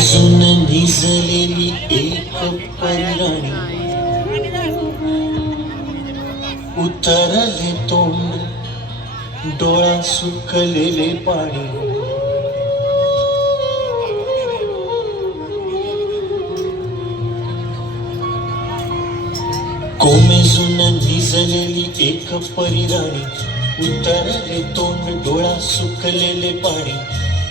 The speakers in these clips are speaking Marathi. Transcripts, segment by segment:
अजून निजलेली एक परिराणी, उतरले तोंड, डोळा सुकलेले पाणी. कोमेजून निजलेली एक परिराणी, उतरले तोंड, डोळा सुकलेले पाणी.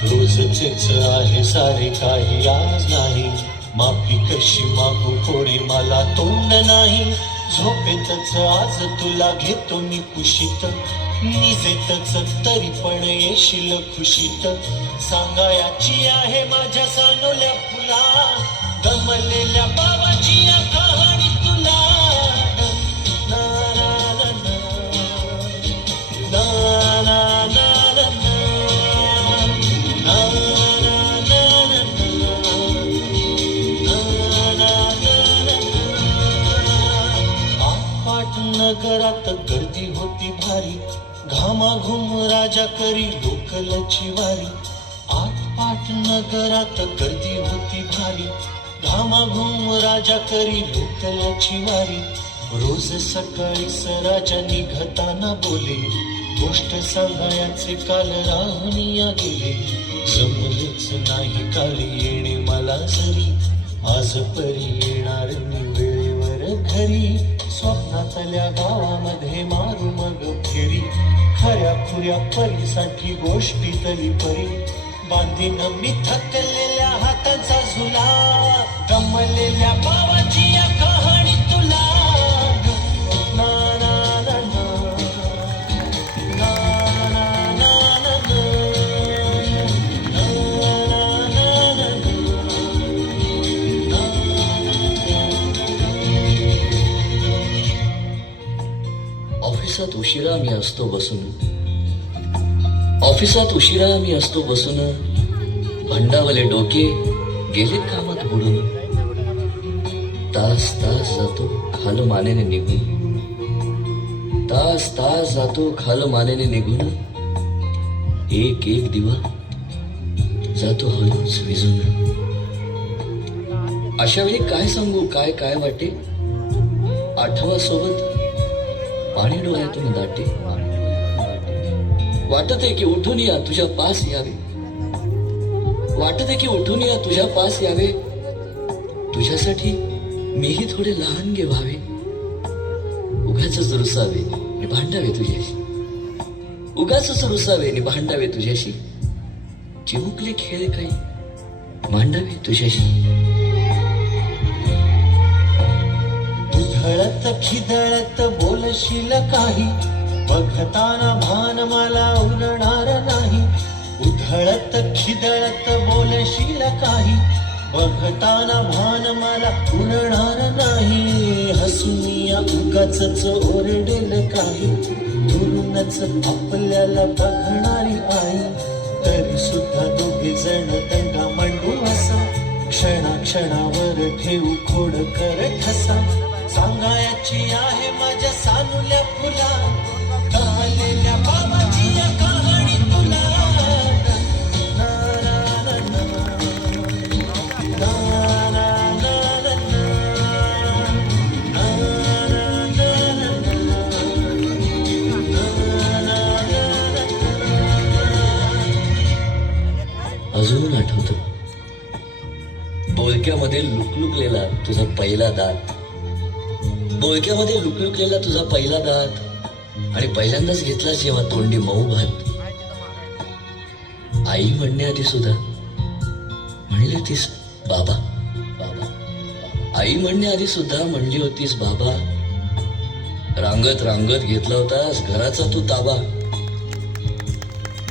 रोजचेच आहे सारे, काही आज नाही. माफी कशी मागू कोणी, मला तोंड नाही. झोपेतच आज तुला घेतो मी कुशीत, निजेतच तरी पण येशील खुशीत. सांगायची आहे माझ्या सानोल्या फुला, दमलेल्या बाबाची या कहाणी तुला. ना ना ना ना ना ना नगरात गर्दी होती भारी, घामाघूम राजा करी लोकलची वारी. आटपाट नगरात गर्दी होती भारी, घामाघूम राजा करी लोकलची वारी. रोज सकाळी राजा निघताना बोले, गोष्ट सांगायचे काल राहणीया गेले. जमलेच नाही काल येणे मला जरी, आज परी येणार मी वेळेवर घरी. स्वप्नातल्या गावामध्ये मारू मग फेरी, खऱ्या खुऱ्या परीसाठी गोष्टी तरी परी. बांधीन मी थकलेल्या हाताचा झुला, दमलेल्या बाबाची या कहाणी तुला. ना ना ना ना ना ना ना ऑफिसात उशिरा मी असतो बसून, ऑफिसात उशिरा मी असतो बसून. भंडावले डोके गेले कामात बुडून. तास तास जातो खाल मानेने निघून, तास तास जातो खाल मानेने निघून. एक एक दिवा जातो हळूच विजून. अशा वेळी काय सांगू, काय काय वाटे. आठवा सोबत पाणी डोळ्यातून दाटे. वाटते की उठून या तुझ्या पास यावे, वाटते की उठून या तुझ्या पास यावे. तुझ्यासाठी मीही थोडे लहान गे व्हावे. उगाचच रुसावे आणि भांडावे तुझ्याशी, उगाचच रुसावे आणि भांडावे तुझ्याशी. चिमुकले खेळ काही मांडावे तुझ्याशी. उधळत खिदळत बोलशील काही, बघताना भान मला उरणार नाही. उधळत खिदळत बोलशील काही, बघताना भान मला उरणार नाही. हसूनिया उगाचच ओरडेल काही, दुरूनच आपल्याला बघणारी आई. तरी सुद्धा दोघे जण दंगा मांडू असा, क्षणाक्षणावर ठेवू खोड कर ठसा. सांगायची आहे माझ्या सानुल्या फुला, दमलेल्या बाबाची या कहाणी तुला. ना ना ना ना ना ना ना अजून आठवतं बोलक्यामध्ये लुकलुकलेला तुझा पहिला दात, बोलक्यामध्ये लुकलुकलेला तुझा पहिला दात. आणि पहिल्यांदाच घेतला जेव्हा तोंडी मऊ भात. आई म्हणण्याआधी सुद्धा म्हणली होतीस बाबा बाबा. आई म्हणण्याआधी सुद्धा म्हणली होतीस बाबा. रांगत रांगत घेतला होतास घराचा तू ताबा.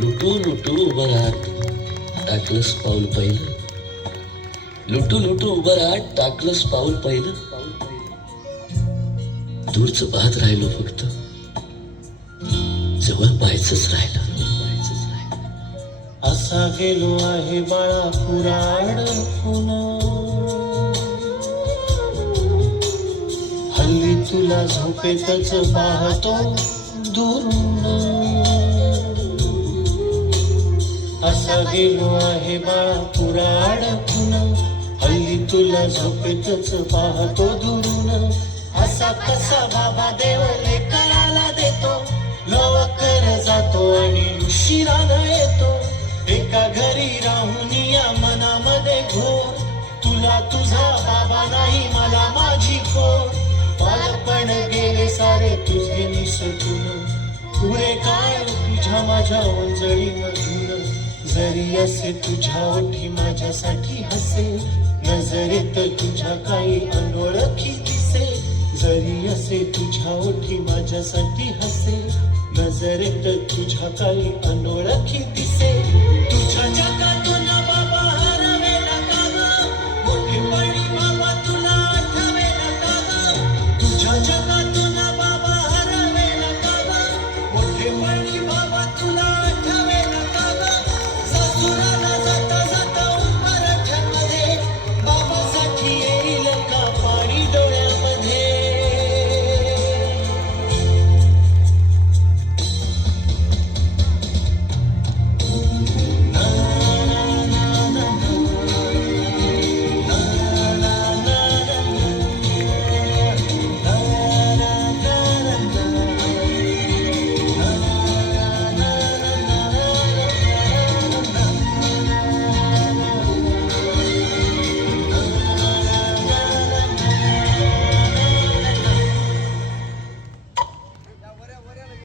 लुटू लुटू उभं राहत टाकलंस पाऊल पहिलं, लुटू लुटू उभं राहत टाकलंस पाऊल पहिलं. दूरच पाहत राहिलो फक्त, जवळ पाहायचंच राहिलं. असा गेलो आहे बाळा पुराण पुन्हा. हल्ली तुला झोपेतच पाहतो दुरून. असा गेलो आहे बाळा पुराण पुन्हा. तुला झोपेतच पाहतो दुरून असा कसा बाबा देव लेकराला देतो लवकर जातो आणि उशिरानं येतो एका घरी राहून या मनामध्ये घोर तुला तुझा बाबा नाही मला माझी खोर बालपण गेले सारे तुझे निसटून पुरे काळ तुझ्या माझ्या ओंजळी मधून जरी असे तुझ्या ओठी माझ्यासाठी हसे नजरेत तुझ्या काही अनोळखी दिसे जरी असे तुझ्या ओठी माझ्यासाठी हसे नजरेत तुझ्या काही अनोळखी दिसे